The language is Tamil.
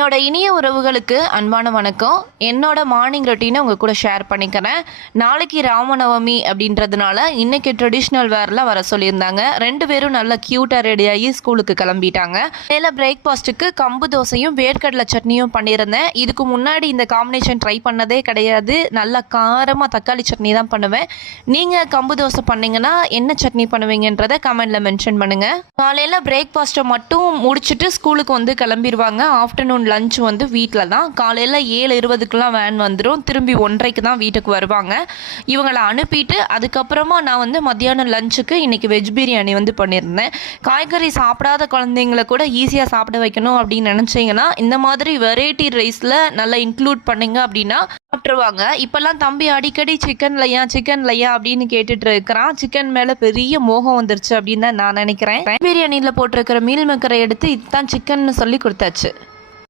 என்னோட இனிய உறவுகளுக்கு அன்பான வணக்கம். என்னோட மார்னிங் ரொட்டீனை உங்கள் கூட ஷேர் பண்ணிக்கிறேன். நாளைக்கு ராமநவமி அப்படின்றதுனால இன்னைக்கு ட்ரெடிஷ்னல் வேரில் வர சொல்லியிருந்தாங்க. 2 பேரும் நல்லா க்யூட்டாக ரெடியாகி ஸ்கூலுக்கு கிளம்பிட்டாங்க. மேலே பிரேக்ஃபாஸ்ட்டுக்கு கம்பு தோசையும் வேர்க்கடலை சட்னியும் பண்ணியிருந்தேன். இதுக்கு முன்னாடி இந்த காம்பினேஷன் ட்ரை பண்ணதே கிடையாது. நல்லா காரமாக தக்காளி சட்னி தான் பண்ணுவேன். நீங்கள் கம்பு தோசை பண்ணிங்கன்னா என்ன சட்னி பண்ணுவீங்கன்றதை கமெண்டில் மென்ஷன் பண்ணுங்கள். காலையில் பிரேக்ஃபாஸ்ட்டை மட்டும் முடிச்சுட்டு ஸ்கூலுக்கு வந்து கிளம்பிடுவாங்க. ஆஃப்டர்நூன் லஞ்ச் வந்து வீட்டில் தான். காலையில் 7:20க்குலாம் வேன் வந்துடும். திரும்பி 1:30க்கு தான் வீட்டுக்கு வருவாங்க. இவங்களை அனுப்பிட்டு அதுக்கப்புறமா நான் வந்து மத்தியானம் லஞ்சுக்கு இன்றைக்கி வெஜ் பிரியாணி வந்து பண்ணியிருந்தேன். காய்கறி சாப்பிடாத குழந்தைங்கள கூட ஈஸியாக சாப்பிட வைக்கணும் அப்படின்னு நினச்சிங்கன்னா இந்த மாதிரி வெரைட்டி ரைஸில் நல்லா இன்க்ளூட் பண்ணிங்க அப்படின்னா சாப்பிட்ருவாங்க. இப்போல்லாம் தம்பி அடிக்கடி சிக்கன் லையா அப்படின்னு கேட்டுட்டு இருக்கிறான். சிக்கன் மேலே பெரிய மோகம் வந்துருச்சு அப்படின்னு தான் நான் நினைக்கிறேன். பிரியாணியில் போட்டிருக்கிற மீல் மேக்கரை எடுத்து இதுதான் சிக்கன் சொல்லி கொடுத்தாச்சு.